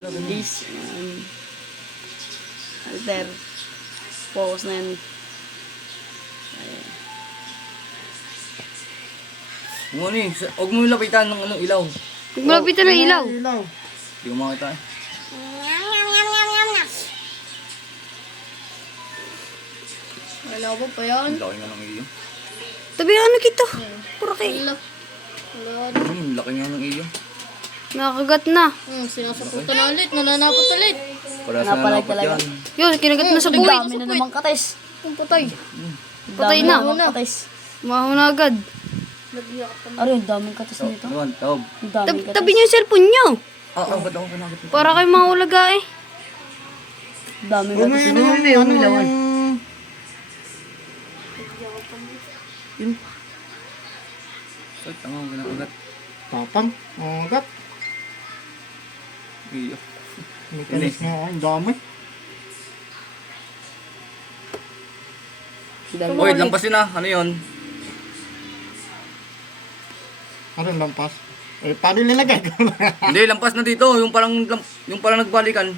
This, alter. Focus na yan. Ayan. Ano eh, huwag mo lapitan ng anong ilaw. Huwag malapitan ng ilaw. Hindi ko makita eh. Wala ba pa yan? Ang laki nga ng iyo. Tabi ano kito? Pura kayo. Wala. Wala. Ang laki nga ng iyo. Nakakagat na. Sinasaputan na ulit. Nananapot ulit. Para sa Napalag napat talaga. yan. Yun, kinagat na sa buhay. Dami na naman kates. Kung patay. Dami Patay na. naman kates. Maho na agad. Ano yung daming kates nito? Naman, tawag. Yung daming kates. Tabi niyo yung cellphone niyo. Ba't ako pinakit mo? Para kayo mga ulaga eh. Daming kates. Umilawan. Ay, tanga ko pinakagat. Tapang, magat. Iyo. May kalis nga ako, ang dami. Oy, lampasin na. Ano yun? Ano lampas? Eh, paano nilagay ko? Hindi, lampas na dito. Yung parang nagbalikan.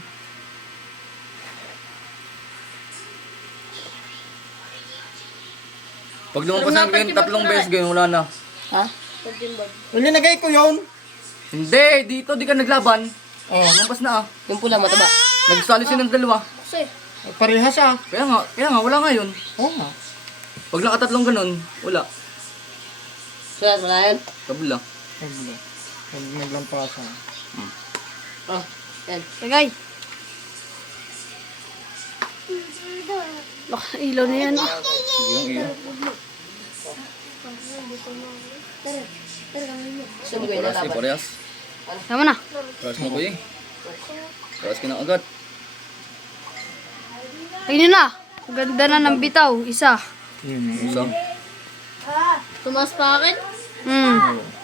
Pag lumampas na ganyan, tatlong beses ganyan, wala na. Ha? Nilagay ko yun. Hindi, dito di ka naglaban. Oh, Lampas na ah. Yung pula mataba. Nagsalisin ng dalawa. parehas ah. Kaya nga, wala nga yun. Oo nga. Pag nakatatlong ganun, wala. Sulat mo na yan? Kabila. Pag naglampas ah. Oh, yan. Tagay. Baka ilaw na yan ah. Sige yung iyo. Parehas eh, parehas. Tama na. Parehas na ko eh. Parehas ka na agad. Ayun na. Ganda na ng bitaw. Isa. Yun eh. Isa. Tumas pa akin?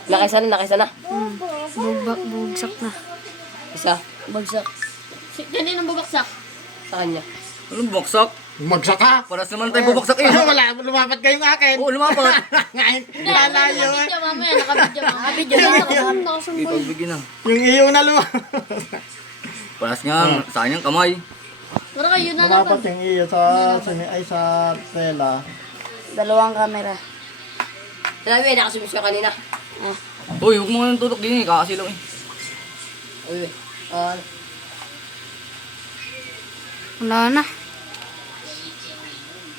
Nakisa Nakisa na. Bugsak na. Isa. Bagsak. Kanina bubaksak? Sa kanya. Anong bumagsak? Magsak ka. Parehas naman tayo bumagsak eh. Wala, lumapat kayong akin. Oo, lumapat. Lalayo eh. Nakabidyo mamaya. Nakabidyo mamaya. Ipagbigyan na. Yung iyo na lumapat. Parehas nga, sa kanyang kamay. Pero kayo na Lumapat yung iyo sa tela. Dalawang camera. Sabi, nakasimis ka kanina. Uy, huwag mo nga nang tutok din eh. Kakasilaw eh. Uy, Wala na.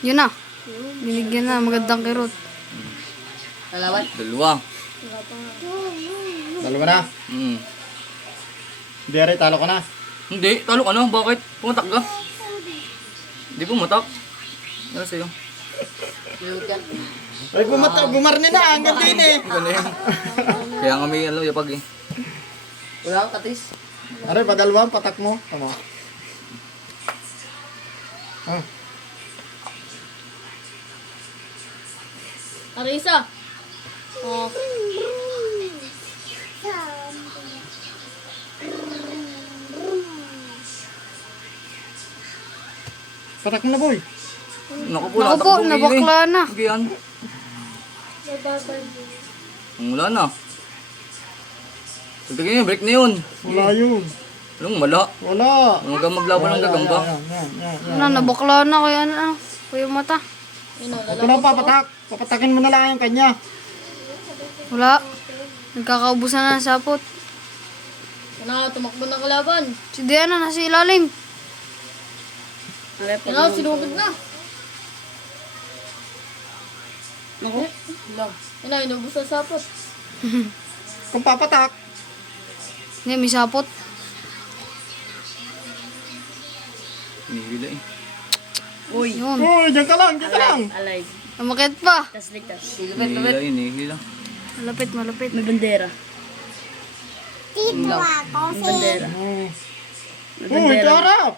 Yun na. Binigyan na. Magandang kirot. Dalawan. Dalawa. Dalawa na. Dere, talo ka na. Hindi, talo ka na. Bakit? Pumatak ka. Hindi pumatak. Ano sa'yo? Ay, bumarni na. Hanggang din eh. Ganun yan. Kaya nga may ano, yapag eh. Wala kang katis. Aray, padalawang patak mo. Tama. Ah. Arisa. Oh. Patak mo na, boy. Naku po, Naku po, nabakla na. Sige yan. Wala na. Pagtagin niya, break na yun. Wala yun. Anong mala? Wala. Hanggang maglaban ng gagamba. Yan. Wala, nabakla na. Kaya na. Kaya yung mata. Huwag ko lang papatak. Papatakin mo na lang yung kanya. Wala. Nagkakaubusan na ng sapot. Ano, tumakbo ng kalaban. Si Diana nasa ilalim. Ano, sinugod na. Naku. Ano, inubos na sapot. Kung papatak. Hindi, may sapot. Hinihila eh. Uy. Yun. Uy, dyan ka lang. Alay. Umakit pa. Tas ligtas. Hinihila, hinihila. Malapit, malapit. May bandera. May bandera. Uy, harap.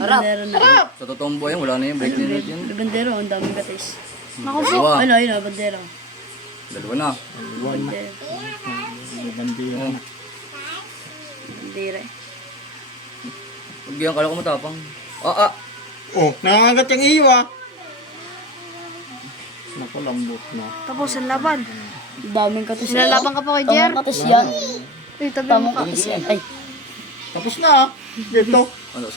Harap. Harap. Sa totoong buhay, wala na yung break na yun. May bandera, ang daming katis. Naku po. Dalawa. Ano, ayun, bandera. Dalawa na. Bandera. Bandira. Bandera. Pagbiyan ka lang kumatapang. Oh, nangangagat yung iyo ah. Naku, lambot na. Tapos ang laban. Daming katis. Nilalaban ka pa kay JR? Katis yan. Uy, tabi mo ka. Katis yan. Ay. Tapos na ah. Dito. Ano?